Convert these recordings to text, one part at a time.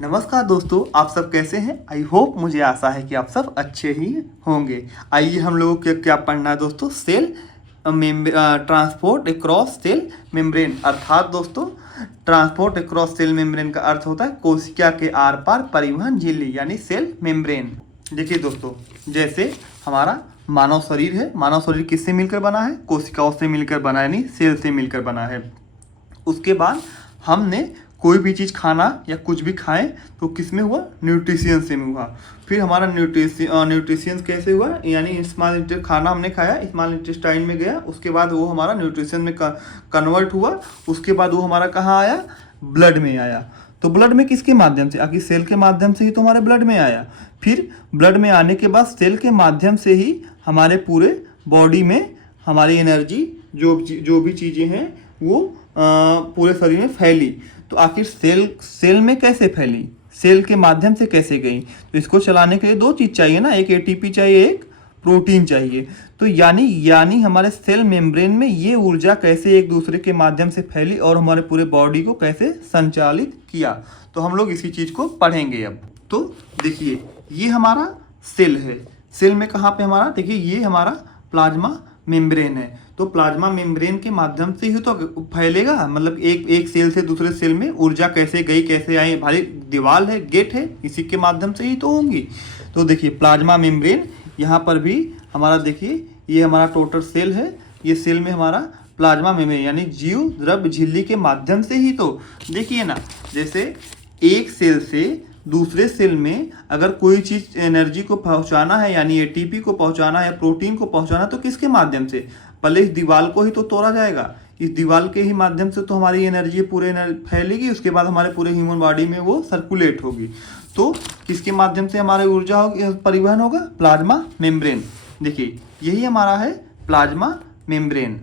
नमस्कार दोस्तों, आप सब कैसे हैं। आई होप, मुझे आशा है कि आप सब अच्छे ही होंगे। आइए हम लोगों को क्या पढ़ना है दोस्तों, cell transport across cell membrane. अर्थात दोस्तों, ट्रांसपोर्ट अक्रॉस सेल मेम्ब्रेन का अर्थ होता है कोशिका के आर पार परिवहन झिल्ली यानी सेल मेम्ब्रेन। देखिए दोस्तों, जैसे हमारा मानव शरीर है, मानव शरीर किससे मिलकर बना है, कोशिकाओं से मिलकर बना है, यानी सेल से मिलकर बना है। उसके बाद हमने कोई भी चीज़ खाना या कुछ भी खाएं तो किस में हुआ, न्यूट्रिशियन से में हुआ। फिर हमारा न्यूट्रिशियन कैसे हुआ, यानी स्मॉल खाना हमने खाया, स्मॉल इंटेस्टाइन में गया, उसके बाद वो हमारा न्यूट्रिशियन में कन्वर्ट हुआ। उसके बाद वो हमारा कहाँ आया, ब्लड में आया। तो ब्लड में किसके माध्यम से, आखिर सेल के माध्यम से ही तो हमारे ब्लड में आया। फिर ब्लड में आने के बाद सेल के माध्यम से ही हमारे पूरे बॉडी में हमारी एनर्जी जो भी चीज़ें हैं वो पूरे शरीर में फैली। तो आखिर सेल में कैसे फैली, सेल के माध्यम से कैसे गई। तो इसको चलाने के लिए दो चीज़ चाहिए ना, एक एटीपी चाहिए, एक प्रोटीन चाहिए। तो यानी हमारे सेल मेम्ब्रेन में ये ऊर्जा कैसे एक दूसरे के माध्यम से फैली और हमारे पूरे बॉडी को कैसे संचालित किया। तो हम लोग इसी चीज़ को पढ़ेंगे अब। तो देखिए, ये हमारा सेल है। सेल में कहाँ पे हमारा, देखिए ये हमारा प्लाज्मा मेम्ब्रेन है। तो प्लाज्मा मेम्ब्रेन के माध्यम से ही तो फैलेगा, मतलब एक सेल से दूसरे सेल में ऊर्जा कैसे गई कैसे आई, भाई दीवार है, गेट है, इसी के माध्यम से ही तो होंगी। तो देखिए प्लाज्मा मेम्ब्रेन, यहाँ पर भी हमारा देखिए ये हमारा टोटल सेल है। ये सेल में हमारा प्लाज्मा मेम्ब्रेन यानी जीव द्रव्य झिल्ली के माध्यम से ही तो, देखिए ना, जैसे एक सेल से दूसरे सेल में अगर कोई चीज़ एनर्जी को पहुंचाना है, यानी एटीपी को पहुंचाना है, प्रोटीन को पहुंचाना, तो किसके माध्यम से, पहले इस दीवार को ही तो तोड़ा जाएगा। इस दीवार के ही माध्यम से तो हमारी एनर्जी पूरे फैलेगी, उसके बाद हमारे पूरे ह्यूमन बॉडी में वो सर्कुलेट होगी। तो किसके माध्यम से हमारी ऊर्जा होगी, परिवहन होगा, प्लाज्मा मेम्ब्रेन। देखिए यही हमारा है प्लाज्मा मेम्ब्रेन।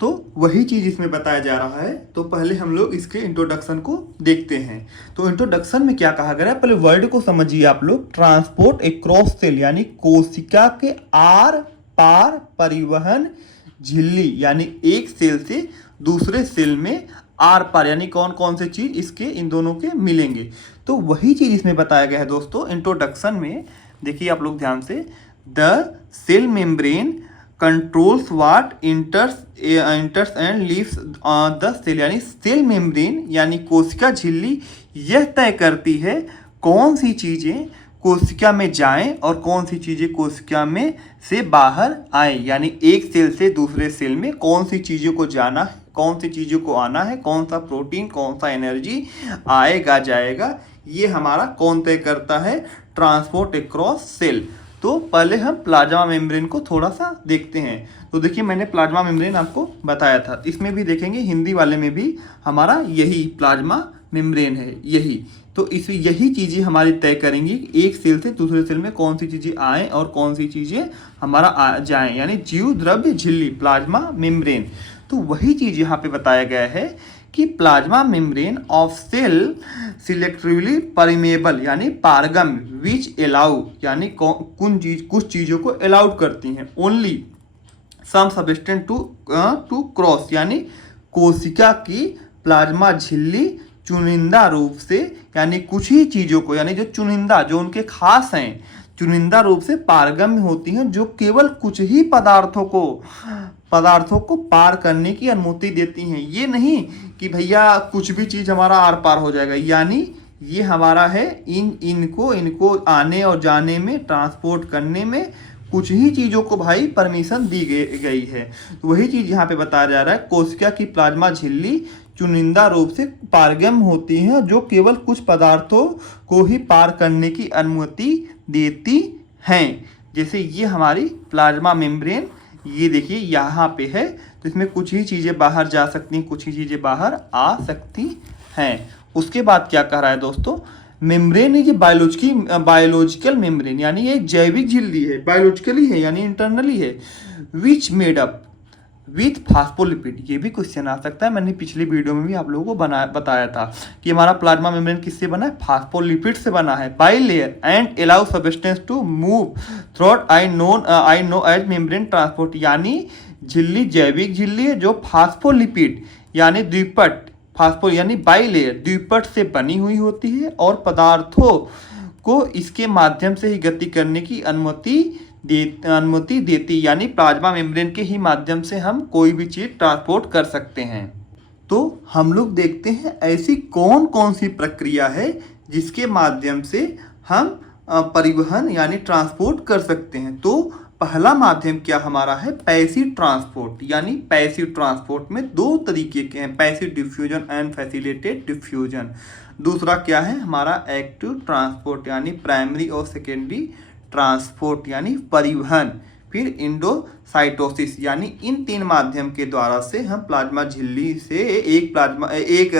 तो वही चीज़ इसमें बताया जा रहा है। तो पहले हम लोग इसके इंट्रोडक्शन को देखते हैं। तो इंट्रोडक्शन में क्या कहा गया है, पहले वर्ड को समझिए आप लोग। ट्रांसपोर्ट अक्रॉस सेल यानी कोशिका के आर पार परिवहन झिल्ली, यानी एक सेल से दूसरे सेल में आर पार, यानी कौन कौन से चीज इसके इन दोनों के मिलेंगे। तो वही चीज इसमें बताया गया है दोस्तों इंट्रोडक्शन में। देखिए आप लोग ध्यान से, the cell membrane controls what enters and leaves the cell, यानी सेल मेम्ब्रेन यानी कोशिका झिल्ली यह तय करती है कौन सी चीजें कोशिका में जाएं और कौन सी चीजें कोशिका में से बाहर आए, यानी एक सेल से दूसरे सेल में कौन सी चीजों को जाना है, कौन सी चीजों को आना है, कौन सा प्रोटीन, कौन सा एनर्जी आएगा जाएगा, ये हमारा कौन तय करता है, ट्रांसपोर्ट अक्रॉस सेल। तो पहले हम प्लाज्मा मेम्ब्रेन को थोड़ा सा देखते हैं। तो देखिए मैंने प्लाज्मा मेम्ब्रेन आपको बताया था, इसमें भी देखेंगे हिंदी वाले में भी हमारा यही प्लाज्मा मेम्ब्रेन है यही। तो इस यही चीज़ें हमारी तय करेंगी एक सेल से दूसरे सेल में कौन सी चीज़ें आएँ और कौन सी चीज़ें हमारा जाएँ, यानी जीव द्रव्य झिल्ली प्लाज्मा मेम्ब्रेन। तो वही चीज़ यहाँ पे बताया गया है कि plasma membrane of cell selectively permeable यानी पारगम विच अलाउ, यानी कुछ चीज़ों को अलाउड करती हैं, only some substance to cross, यानी कोशिका की प्लाज्मा झिल्ली चुनिंदा रूप से, यानी कुछ ही चीज़ों को, यानी जो चुनिंदा जो उनके खास हैं, चुनिंदा रूप से पारगम्य होती हैं, जो केवल कुछ ही पदार्थों को पार करने की अनुमति देती हैं। ये नहीं कि भैया कुछ भी चीज़ हमारा आर पार हो जाएगा, यानी ये हमारा है इनको आने और जाने में, ट्रांसपोर्ट करने में कुछ ही चीज़ों को भाई परमिशन दी गई है। तो वही चीज़ यहाँ पे बताया जा रहा है, कोशिका की प्लाज्मा झिल्ली चुनिंदा रूप से पारगम्य होती हैं, जो केवल कुछ पदार्थों को ही पार करने की अनुमति देती हैं। जैसे ये हमारी प्लाज्मा मेम्ब्रेन, ये देखिए यहाँ पे है, तो इसमें कुछ ही चीज़ें बाहर जा सकती हैं, कुछ ही चीज़ें बाहर आ सकती हैं। उसके बाद क्या कह रहा है दोस्तों, मेम्ब्रेन इज बायोलॉजिकल मेम्ब्रेन, यानी ये जैविक झिल्ली है, बायोलॉजिकली है यानी इंटरनली है, which made up with phospholipid. ये भी क्वेश्चन आ सकता है, मैंने पिछली वीडियो में भी आप लोगों को बताया था कि हमारा प्लाज्मा मेम्ब्रेन किससे बना है, फास्फोलिपिड से बना है, bilayer and allow substance to move throughout I know as membrane transport, यानी झिल्ली जैविक झिल्ली है जो फास्फोलिपिड यानी द्विपट फास्फोर यानी बाइलेयर द्विपट से बनी हुई होती है और पदार्थों को इसके माध्यम से ही गति करने की अनुमति देती, यानी प्लाज्मा मेम्ब्रेन के ही माध्यम से हम कोई भी चीज़ ट्रांसपोर्ट कर सकते हैं। तो हम लोग देखते हैं ऐसी कौन कौन सी प्रक्रिया है जिसके माध्यम से हम परिवहन यानी ट्रांसपोर्ट कर सकते हैं। तो पहला माध्यम क्या हमारा है, पैसिव ट्रांसपोर्ट। यानी पैसिव ट्रांसपोर्ट में दो तरीके के हैं, passive diffusion and facilitated diffusion. दूसरा क्या है हमारा एक्टिव ट्रांसपोर्ट यानी प्राइमरी और सेकेंडरी ट्रांसपोर्ट यानी परिवहन। फिर इंडोसाइटोसिस यानी इन तीन माध्यम के द्वारा से हम प्लाज्मा झिल्ली से एक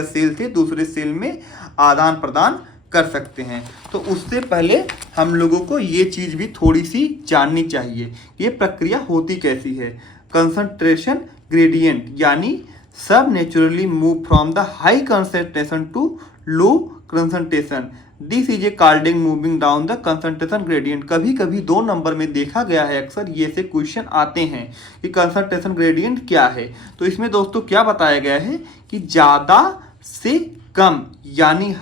सेल से दूसरे सेल में आदान प्रदान कर सकते हैं। तो उससे पहले हम लोगों को ये चीज़ भी थोड़ी सी जाननी चाहिए, ये प्रक्रिया होती कैसी है। कंसंट्रेशन ग्रेडियंट यानी सब naturally move from the high concentration to low concentration, this is a called moving down the concentration gradient. कभी कभी 2 नंबर में देखा गया है, अक्सर ये से क्वेश्चन आते हैं कि कंसंट्रेशन ग्रेडियंट क्या है। तो इसमें दोस्तों क्या बताया गया है कि ज़्यादा से कम यानी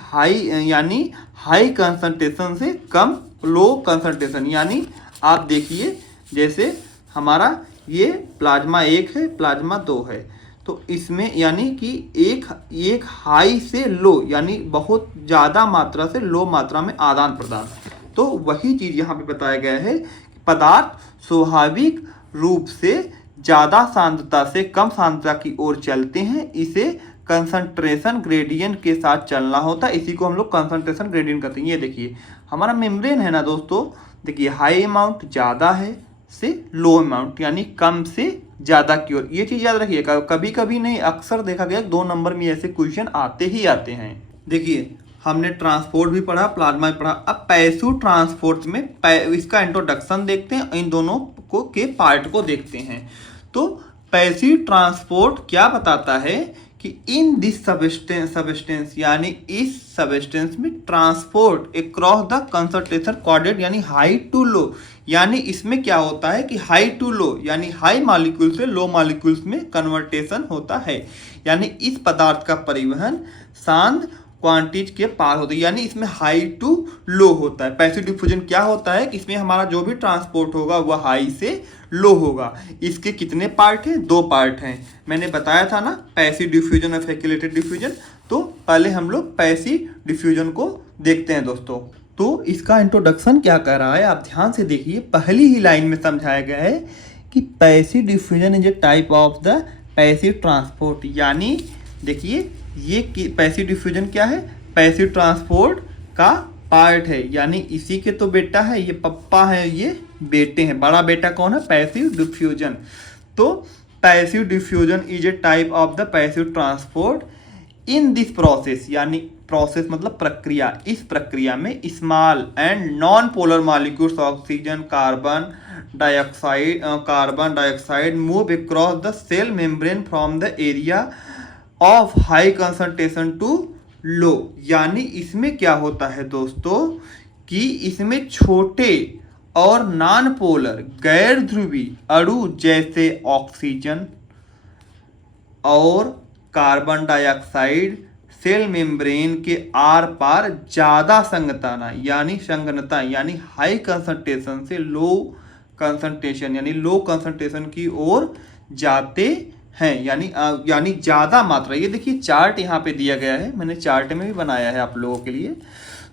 हाई कंसंट्रेशन से कम लो कंसंट्रेशन। यानी आप देखिए जैसे हमारा ये प्लाज्मा 1 है, प्लाज्मा 2 है, तो इसमें यानी कि एक हाई से लो यानी बहुत ज़्यादा मात्रा से लो मात्रा में आदान प्रदान। तो वही चीज़ यहाँ पे बताया गया है कि पदार्थ स्वाभाविक रूप से ज़्यादा सांद्रता से कम सांद्रता की ओर चलते हैं, इसे कंसंट्रेशन ग्रेडियंट के साथ चलना होता है। इसी को हम लोग कंसंट्रेशन ग्रेडियंट कहते हैं। ये देखिए हमारा मेम्ब्रेन है ना दोस्तों, देखिए हाई अमाउंट ज़्यादा है से लो अमाउंट यानी कम से ज़्यादा की ओर। ये चीज़ याद रखिएगा, कभी कभी नहीं अक्सर देखा गया 2 नंबर में ऐसे क्वेश्चन आते ही आते हैं। देखिए हमने ट्रांसपोर्ट भी पढ़ा, प्लाज्मा भी पढ़ा। अब पैसिव ट्रांसपोर्ट में इसका इंट्रोडक्शन देखते हैं, इन दोनों को के पार्ट को देखते हैं। तो पैसिव ट्रांसपोर्ट क्या बताता है कि इन दिस सबस्टेंस यानी इस सबस्टेंस में transport across the concentration coordinate यानी हाई टू लो। यानी इसमें क्या होता है कि हाई टू लो यानी हाई मॉलिक्यूल से लो मॉलिक्यूल्स में कन्वर्टेशन होता है। यानी इस पदार्थ का परिवहन शांत क्वांटिटी के पार होता है, यानी इसमें हाई टू लो होता है। पैसिव डिफ्यूजन क्या होता है कि इसमें हमारा जो भी ट्रांसपोर्ट होगा वह हाई से लो होगा। इसके कितने पार्ट हैं, 2 पार्ट हैं। मैंने बताया था ना पैसिव डिफ्यूजन और फैसिलिटेटेड डिफ्यूजन। तो पहले हम लोग पैसिव डिफ्यूजन को देखते हैं दोस्तों। तो इसका इंट्रोडक्शन क्या कह रहा है आप ध्यान से देखिए, पहली ही लाइन में समझाया गया है कि passive diffusion is a type of the passive transport. यानी देखिए ये पैसिव डिफ्यूजन क्या है, पैसिव ट्रांसपोर्ट का पार्ट है। यानी इसी के तो बेटा है, ये पप्पा है, ये बेटे हैं। बड़ा बेटा कौन है, पैसिव डिफ्यूजन। तो passive diffusion is a type of the passive transport in this process. यानी प्रोसेस मतलब प्रक्रिया, इस प्रक्रिया में small and non polar molecules oxygen carbon dioxide move across the cell membrane from the area of high concentration to low. यानी इसमें क्या होता है दोस्तों कि इसमें छोटे और नॉन पोलर गैर ध्रुवी अणु जैसे ऑक्सीजन और कार्बन डाइऑक्साइड सेल मेम्ब्रेन के आर पार ज़्यादा संगतता यानी हाई कंसंट्रेशन से लो कंसंट्रेशन की ओर जाते हैं। यानी ज़्यादा मात्रा। ये देखिए चार्ट यहाँ पे दिया गया है, मैंने चार्ट में भी बनाया है आप लोगों के लिए।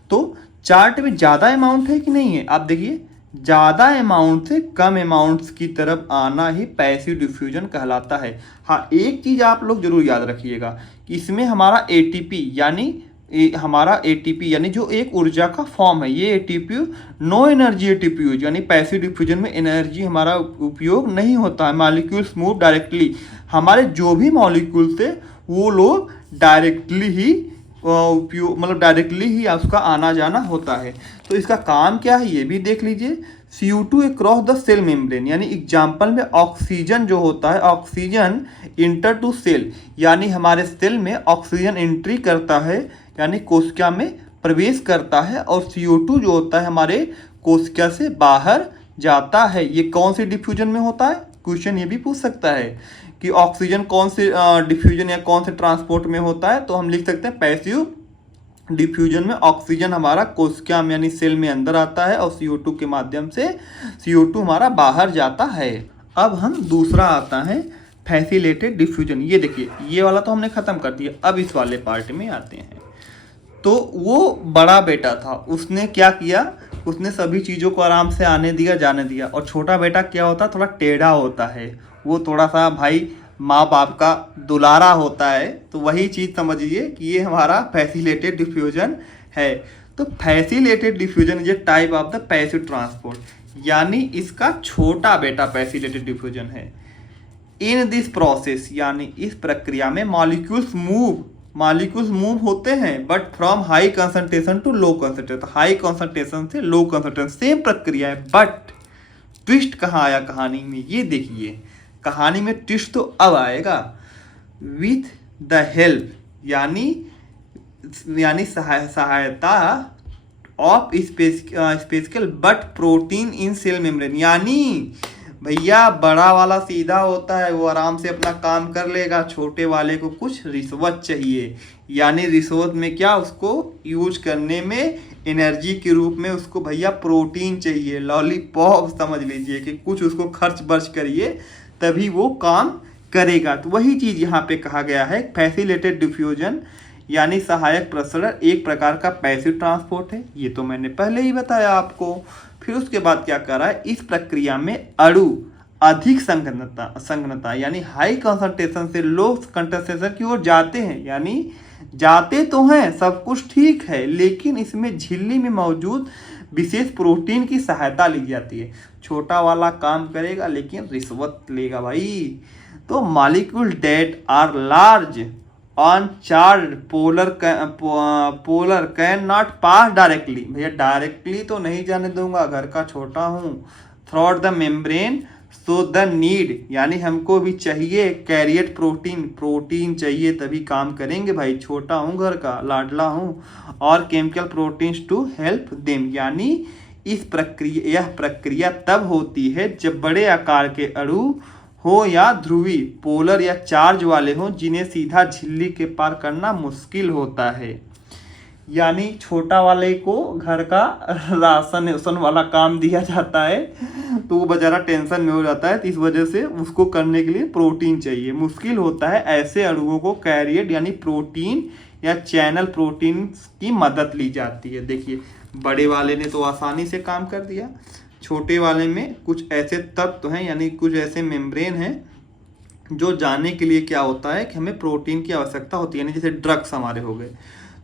तो चार्ट में ज़्यादा अमाउंट है कि नहीं है, आप देखिए ज़्यादा अमाउंट से कम अमाउंट्स की तरफ आना ही पैसिव डिफ्यूजन कहलाता है। हाँ एक चीज़ आप लोग जरूर याद रखिएगा कि इसमें हमारा एटीपी यानी जो एक ऊर्जा का फॉर्म है, ये ATP no energy ATP use. यानी पैसिव डिफ्यूजन में एनर्जी हमारा उपयोग नहीं होता है। मॉलिक्यूल्स मूव डायरेक्टली, हमारे जो भी मॉलिक्यूल्स थे वो लोग डायरेक्टली ही डायरेक्टली ही उसका आना जाना होता है। तो इसका काम क्या है ये भी देख लीजिए। CO2 across the cell membrane, यानी एग्जाम्पल में ऑक्सीजन जो होता है, ऑक्सीजन इंटर टू सेल, यानी हमारे सेल में ऑक्सीजन एंट्री करता है यानी कोशिका में प्रवेश करता है, और CO2 जो होता है हमारे कोशिका से बाहर जाता है। ये कौन सी डिफ्यूजन में होता है, क्वेश्चन ये भी पूछ सकता है कि ऑक्सीजन कौन से डिफ्यूजन या कौन से ट्रांसपोर्ट में होता है, तो हम लिख सकते हैं पैसिव डिफ्यूजन में ऑक्सीजन हमारा कोशिका में यानी सेल में अंदर आता है और CO2 के माध्यम से CO2 हमारा बाहर जाता है। अब हम दूसरा आता है फैसिलेटेड डिफ्यूजन। ये देखिए, ये वाला तो हमने ख़त्म कर दिया, अब इस वाले पार्ट में आते हैं। तो वो बड़ा बेटा था, उसने क्या किया, उसने सभी चीज़ों को आराम से आने दिया जाने दिया, और छोटा बेटा क्या होता है, थोड़ा टेढ़ा होता है, वो थोड़ा सा भाई माँ बाप का दुलारा होता है। तो वही चीज़ समझिए कि ये हमारा फैसिलेटेड डिफ्यूजन है। तो facilitated diffusion is a type of the passive transport, यानी इसका छोटा बेटा फैसिलेटेड डिफ्यूजन है। इन दिस प्रोसेस, यानी इस प्रक्रिया में मॉलिक्यूल्स मूव होते हैं, but from high concentration to low concentration, high concentration से लो कंसंट्रेशन, सेम प्रक्रिया है। बट ट्विस्ट कहाँ आया कहानी में, ये देखिए, कहानी में ट्विस्ट तो अब आएगा। विथ द हेल्प, यानी सहायता of specific but protein in cell membrane, यानी भैया बड़ा वाला सीधा होता है, वो आराम से अपना काम कर लेगा, छोटे वाले को कुछ रिश्वत चाहिए, यानी रिश्वत में क्या, उसको यूज करने में एनर्जी के रूप में उसको भैया प्रोटीन चाहिए, लॉलीपॉप समझ लीजिए कि कुछ उसको खर्च बर्च करिए तभी वो काम करेगा। तो वही चीज़ यहाँ पे कहा गया है, फैसिलेटेड डिफ्यूजन यानी सहायक प्रसरण एक प्रकार का पैसिव ट्रांसपोर्ट है, ये तो मैंने पहले ही बताया आपको। फिर उसके बाद क्या कर रहा है, इस प्रक्रिया में अणु अधिक संघनता यानी हाई कंसंट्रेशन से लो कंसंट्रेशन की ओर जाते हैं, यानी जाते तो हैं, सब कुछ ठीक है, लेकिन इसमें झिल्ली में मौजूद विशेष प्रोटीन की सहायता ली जाती है। छोटा वाला काम करेगा लेकिन रिश्वत लेगा भाई। तो molecule that are large on charge polar can not pass directly, भैया डायरेक्टली तो नहीं जाने दूंगा, घर का छोटा हूँ, through the membrane, so the need, यानी हमको भी चाहिए कैरियर प्रोटीन चाहिए तभी काम करेंगे भाई, छोटा हूँ, घर का लाडला हूँ, और chemical proteins to help them, यानी यह प्रक्रिया तब होती है जब बड़े आकार के अणु हो या ध्रुवी पोलर या चार्ज वाले हो, जिन्हें सीधा झिल्ली के पार करना मुश्किल होता है। यानी छोटा वाले को घर का राशन वाला काम दिया जाता है, तो वो बेचारा टेंशन में हो जाता है, तो इस वजह से उसको करने के लिए प्रोटीन चाहिए, मुश्किल होता है। ऐसे अणुओं को कैरियर यानी प्रोटीन या चैनल प्रोटीन की मदद ली जाती है। देखिए, बड़े वाले ने तो आसानी से काम कर दिया, छोटे वाले में कुछ ऐसे तत्व हैं यानी कुछ ऐसे मेम्ब्रेन हैं जो जानने के लिए क्या होता है कि हमें प्रोटीन की आवश्यकता होती है, यानी जैसे ड्रग्स हमारे हो गए।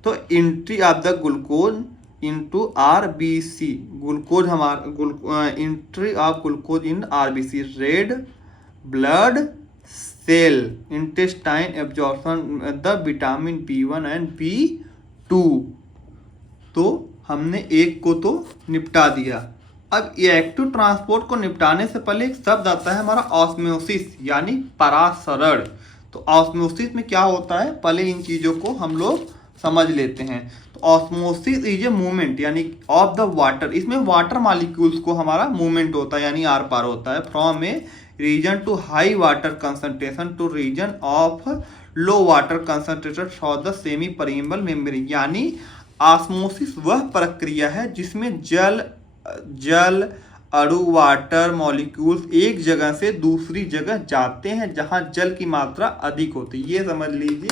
तो entry of the glucose into RBC, glucose हमारा entry of glucose in RBC, red blood cell intestine absorption the vitamin B1 and B2। तो हमने एक को तो निपटा दिया। अब ये एक्टिव ट्रांसपोर्ट को निपटाने से पहले एक शब्द आता है हमारा ऑस्मोसिस, यानी परासरण। तो ऑस्मोसिस में क्या होता है, पहले इन चीज़ों को हम लोग समझ लेते हैं। तो ऑस्मोसिस इज ए मूवमेंट यानी ऑफ द वाटर, इसमें वाटर मॉलिक्यूल्स को हमारा मूवमेंट होता है यानी आर पार होता है, from a region to high water concentration to region of low water concentration for the semi permeable membrane. यानी ऑस्मोसिस वह प्रक्रिया है जिसमें जल अणु वाटर मॉलिक्यूल्स एक जगह से दूसरी जगह जाते हैं जहां जल की मात्रा अधिक होती है। ये समझ लीजिए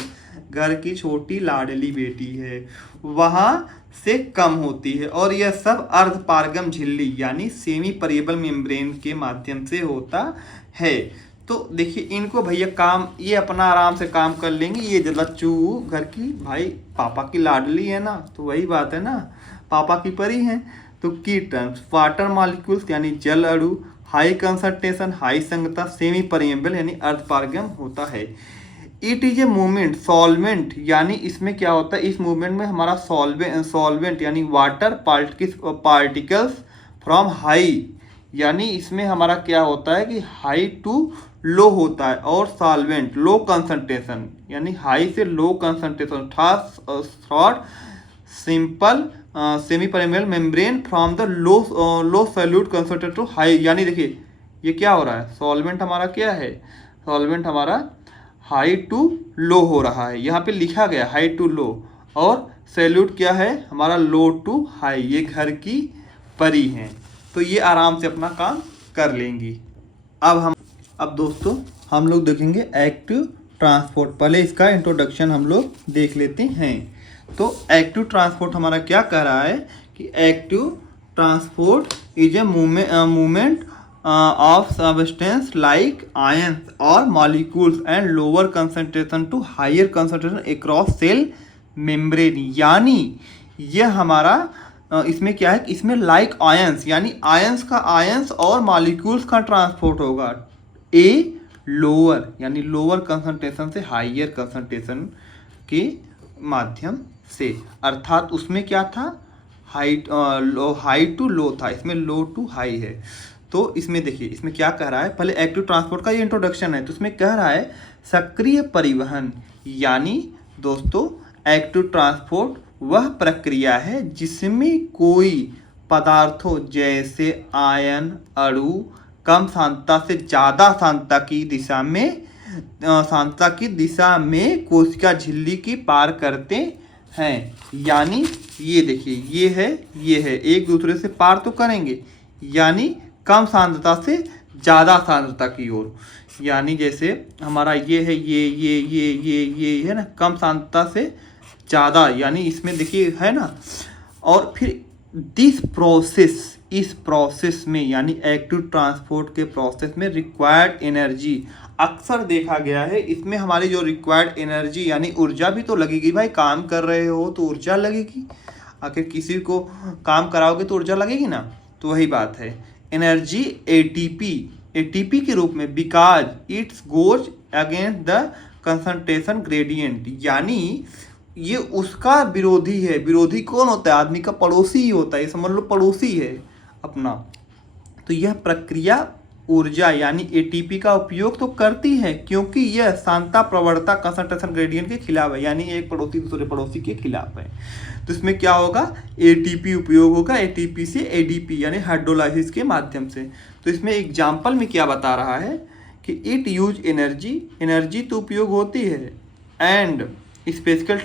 घर की छोटी लाडली बेटी है, वहां से कम होती है, और यह सब अर्धपारगम झिल्ली यानी सेमी परमेबल मेम्ब्रेन के माध्यम से होता है। तो देखिए, इनको भैया काम ये अपना आराम से काम कर लेंगे। ये लच्चू घर की भाई पापा की लाडली है ना, तो वही बात है ना, पापा की परी है। तो की टर्म्स वाटर मॉलिक्यूल्स यानी जल अणु, हाई कंसंट्रेशन हाई संगता, सेमी परमेबल यानी अर्धपारगम होता है। It is a movement solvent, यानी इसमें क्या होता है, इस मूवमेंट में हमारा सॉल्वेंट यानी वाटर पार्टिकल्स फ्रॉम हाई, यानी इसमें हमारा क्या होता है कि हाई टू लो होता है, और सॉल्वेंट लो कंसंट्रेशन यानी हाई से low concentration, thought simple semi permeable membrane from the low solute concentration to high. यानी देखिए ये क्या हो रहा है, सॉल्वेंट हमारा क्या है, सॉल्वेंट हमारा हाई टू लो हो रहा है, यहाँ पे लिखा गया हाई टू लो, और सैल्यूट क्या है हमारा लो टू हाई, ये घर की परी हैं, तो ये आराम से अपना काम कर लेंगी। अब दोस्तों हम लोग देखेंगे एक्टिव ट्रांसपोर्ट। पहले इसका इंट्रोडक्शन हम लोग देख लेते हैं। तो एक्टिव ट्रांसपोर्ट हमारा क्या कह रहा है कि active transport is a movement of substance like ions or molecules and lower concentration to higher concentration across cell membrane। यानी ये हमारा इसमें क्या है, इसमें लाइक आयंस यानी आयंस का आयंस और मॉलिक्यूल्स का ट्रांसपोर्ट होगा ए लोअर यानी लोअर कंसंट्रेशन से हाइयर कंसंट्रेशन के माध्यम से, अर्थात उसमें क्या था हाई टू लो था, इसमें लो टू हाई है। तो इसमें देखिए इसमें क्या कह रहा है, पहले एक्टिव ट्रांसपोर्ट का ये इंट्रोडक्शन है, तो इसमें कह रहा है सक्रिय परिवहन, यानी दोस्तों एक्टिव ट्रांसपोर्ट वह प्रक्रिया है जिसमें कोई पदार्थों जैसे आयन अणु कम सांद्रता से ज़्यादा सांद्रता की दिशा में कोशिका झिल्ली की पार करते हैं। यानी ये देखिए ये है एक दूसरे से पार तो करेंगे, यानी कम सांद्रता से ज़्यादा सांद्रता की ओर, यानी जैसे हमारा ये है ये है ना, कम सांद्रता से ज़्यादा, यानी इसमें देखिए है ना। और फिर इस प्रोसेस में यानी एक्टिव ट्रांसपोर्ट के प्रोसेस में रिक्वायर्ड एनर्जी, अक्सर देखा गया है इसमें हमारी जो रिक्वायर्ड एनर्जी यानी ऊर्जा भी तो लगेगी भाई, काम कर रहे हो तो ऊर्जा लगेगी, आखिर किसी को काम कराओगे तो ऊर्जा लगेगी ना, तो वही बात है। एनर्जी एटीपी के रूप में, because it's goes against the concentration gradient, यानी ये उसका विरोधी है। विरोधी कौन होता है, आदमी का पड़ोसी ही होता है, ये समझ लो पड़ोसी है अपना। तो यह प्रक्रिया ऊर्जा यानी एटीपी का उपयोग तो करती है, क्योंकि यह सांद्रता प्रवणता कंसंट्रेशन ग्रेडियंट के खिलाफ है, यानी एक पड़ोसी दूसरे पड़ोसी के खिलाफ है। तो इसमें क्या होगा, एटीपी उपयोग होगा, एटीपी से एडीपी यानी हाइड्रोलाइसिस के माध्यम से। तो इसमें एग्जाम्पल में क्या बता रहा है कि इट यूज एनर्जी तो उपयोग होती है, and specific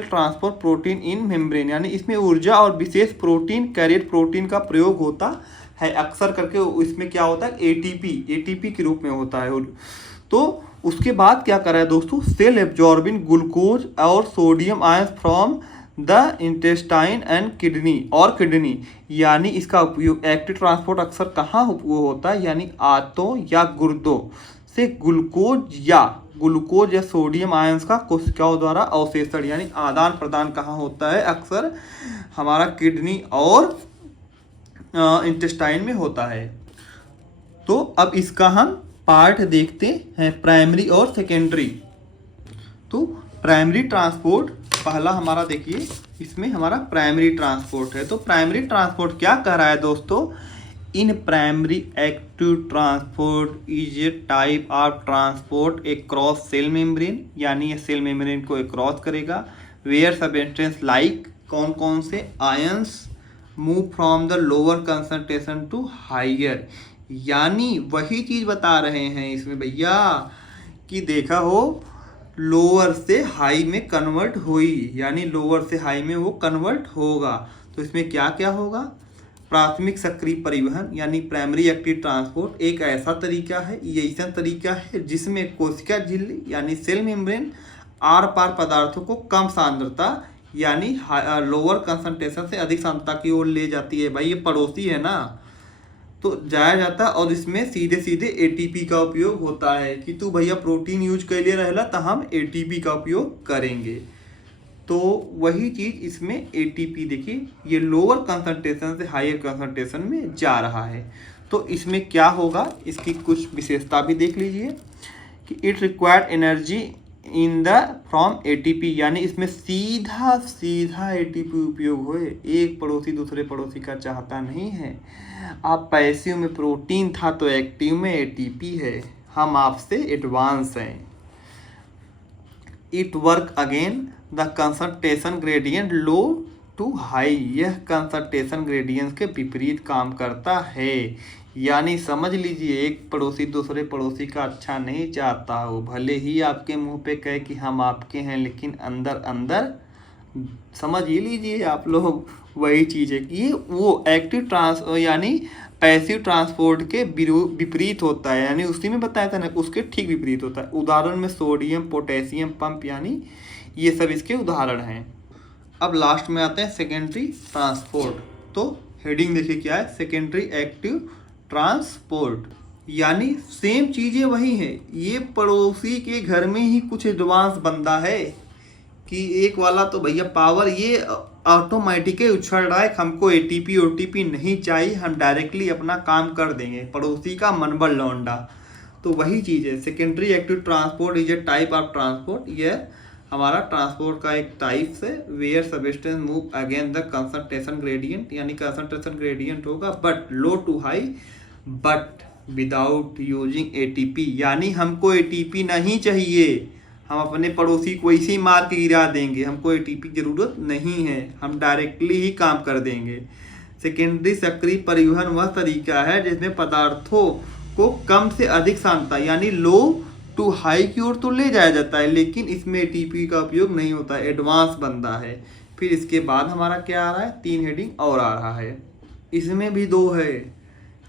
transport protein in membrane, यानी इसमें ऊर्जा और विशेष प्रोटीन कैरियर प्रोटीन का प्रयोग होता है अक्सर करके। इसमें क्या होता है, एटीपी के रूप में होता है। तो उसके बाद क्या कर रहा है दोस्तों, सेल एब्जॉर्बिंग ग्लूकोज और sodium ions from the intestine and kidney, यानी इसका उपयोग एक्टिव ट्रांसपोर्ट अक्सर कहाँ उपयोग होता है, यानी आंतों या गुर्दों से ग्लूकोज या सोडियम आयंस का कोशिकाओं द्वारा अवशेषण यानी आदान प्रदान कहाँ होता है, अक्सर हमारा किडनी और इंटेस्टाइन में होता है। तो अब इसका हम पार्ट देखते हैं, प्राइमरी और सेकेंडरी। तो प्राइमरी ट्रांसपोर्ट पहला हमारा देखिए, इसमें हमारा प्राइमरी ट्रांसपोर्ट है। तो प्राइमरी ट्रांसपोर्ट क्या कह रहा है दोस्तों, in primary active transport is a type of transport across cell membrane, यानी ये सेल मेम्ब्रेन को अक्रॉस करेगा, वेयर सबस्टेंस लाइक कौन से ions move from the lower concentration to higher, यानी वही चीज़ बता रहे हैं इसमें भैया कि देखा हो लोअर से हाई में कन्वर्ट हुई, यानी लोअर से हाई में वो कन्वर्ट होगा। तो इसमें क्या क्या होगा, प्राथमिक सक्रिय परिवहन यानी प्राइमरी एक्टिव ट्रांसपोर्ट एक ऐसा तरीका है, ये ऐसा तरीका है जिसमें कोशिका झिल्ली यानी सेल मेम्ब्रेन आर पार पदार्थों को कम सांद्रता यानी लोअर कंसंट्रेशन से अधिक सांद्रता की ओर ले जाती है। भाई ये पड़ोसी है ना, तो जाया जाता है, और इसमें सीधे एटीपी का उपयोग होता है कि तू भैया प्रोटीन यूज कर ले रहला तो हम एटीपी का उपयोग करेंगे। तो वही चीज़ इसमें एटीपी देखिए ये लोअर कंसंट्रेशन से हायर कंसंट्रेशन में जा रहा है। तो इसमें क्या होगा, इसकी कुछ विशेषता भी देख लीजिए कि it required energy in the from ATP, यानी इसमें सीधा एटीपी उपयोग हुए, एक पड़ोसी दूसरे पड़ोसी का चाहता नहीं है। आप पैसिव में प्रोटीन था तो एक्टिव में एटीपी है, हम आपसे एडवांस हैं। It work against the concentration gradient low to high, यह कंसंट्रेशन ग्रेडियंस के विपरीत काम करता है। यानी समझ लीजिए, एक पड़ोसी दूसरे पड़ोसी का अच्छा नहीं चाहता हो, भले ही आपके मुंह पे कहे कि हम आपके हैं, लेकिन अंदर अंदर समझ ही लीजिए आप लोग वही चीज़ है कि वो एक्टिव ट्रांस यानी पैसिव ट्रांसपोर्ट के विपरीत होता है। यानी उसी में बताया था ना, उसके ठीक विपरीत होता है। उदाहरण में सोडियम पोटेशियम पंप, यानी ये सब इसके उदाहरण हैं। अब लास्ट में आते हैं सेकेंडरी ट्रांसपोर्ट। तो हेडिंग देखिए क्या है, सेकेंडरी एक्टिव ट्रांसपोर्ट। यानी सेम चीज़ें वही हैं, ये पड़ोसी के घर में ही कुछ एडवांस बंदा है कि एक वाला तो भैया पावर ये ऑटोमेटिक उछल रहा है, हमको एटीपी ओटीपी नहीं चाहिए, हम डायरेक्टली अपना काम कर देंगे, पड़ोसी का मनबल लौंडा। तो वही चीज़ है, secondary active transport is a type of transport. यह हमारा ट्रांसपोर्ट का एक टाइप से where substance move against the concentration gradient, यानी कंसंट्रेशन ग्रेडियंट होगा but low to high but without using ATP. यानी हमको एटीपी नहीं चाहिए, हम अपने पड़ोसी को इसी मार के गिरा देंगे, हमको एटीपी की ज़रूरत नहीं है, हम डायरेक्टली ही काम कर देंगे। सेकेंडरी सक्रिय परिवहन वह तरीका है जिसमें पदार्थों को कम से अधिक सांद्रता यानी लो टू हाई की ओर तो ले जाया जाता है, लेकिन इसमें एटीपी का उपयोग नहीं होता है, एडवांस बनता है। फिर इसके बाद हमारा क्या आ रहा है, 3 हेडिंग और आ रहा है। इसमें भी 2 है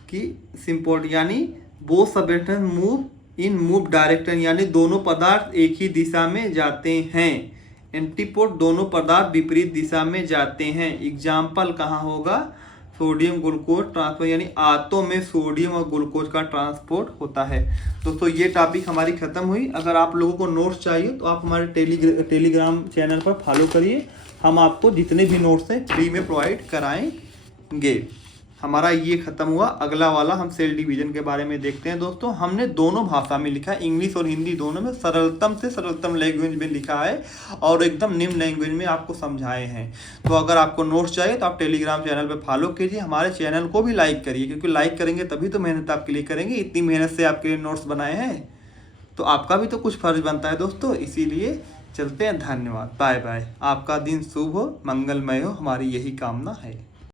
कि सिंपोर्ट यानी वो substance move in move direction, यानी दोनों पदार्थ एक ही दिशा में जाते हैं। एंटीपोड दोनों पदार्थ विपरीत दिशा में जाते हैं। एग्जाम्पल कहाँ होगा, सोडियम ग्लूकोज ट्रांसपोर्ट, यानी आंतों में सोडियम और ग्लूकोज का ट्रांसपोर्ट होता है। दोस्तों ये टॉपिक हमारी ख़त्म हुई। अगर आप लोगों को नोट्स चाहिए तो आप हमारे टेलीग्राम चैनल पर फॉलो करिए, हम आपको जितने भी नोट्स हैं फ्री में प्रोवाइड कराएंगे। हमारा ये ख़त्म हुआ। अगला वाला हम सेल डिवीज़न के बारे में देखते हैं। दोस्तों हमने दोनों भाषा में लिखा है, इंग्लिश और हिंदी दोनों में, सरलतम से सरलतम लैंग्वेज में लिखा है और एकदम निम्न लैंग्वेज में आपको समझाए हैं। तो अगर आपको नोट्स चाहिए तो आप टेलीग्राम चैनल पे फॉलो कीजिए, हमारे चैनल को भी लाइक करिए, क्योंकि लाइक करेंगे तभी तो मेहनत आपके लिए करेंगे, इतनी मेहनत से आपके लिए नोट्स बनाए हैं तो आपका भी तो कुछ फ़र्ज बनता है दोस्तों। इसीलिए चलते हैं, धन्यवाद, बाय बाय। आपका दिन शुभ हो, मंगलमय हो, हमारी यही कामना है।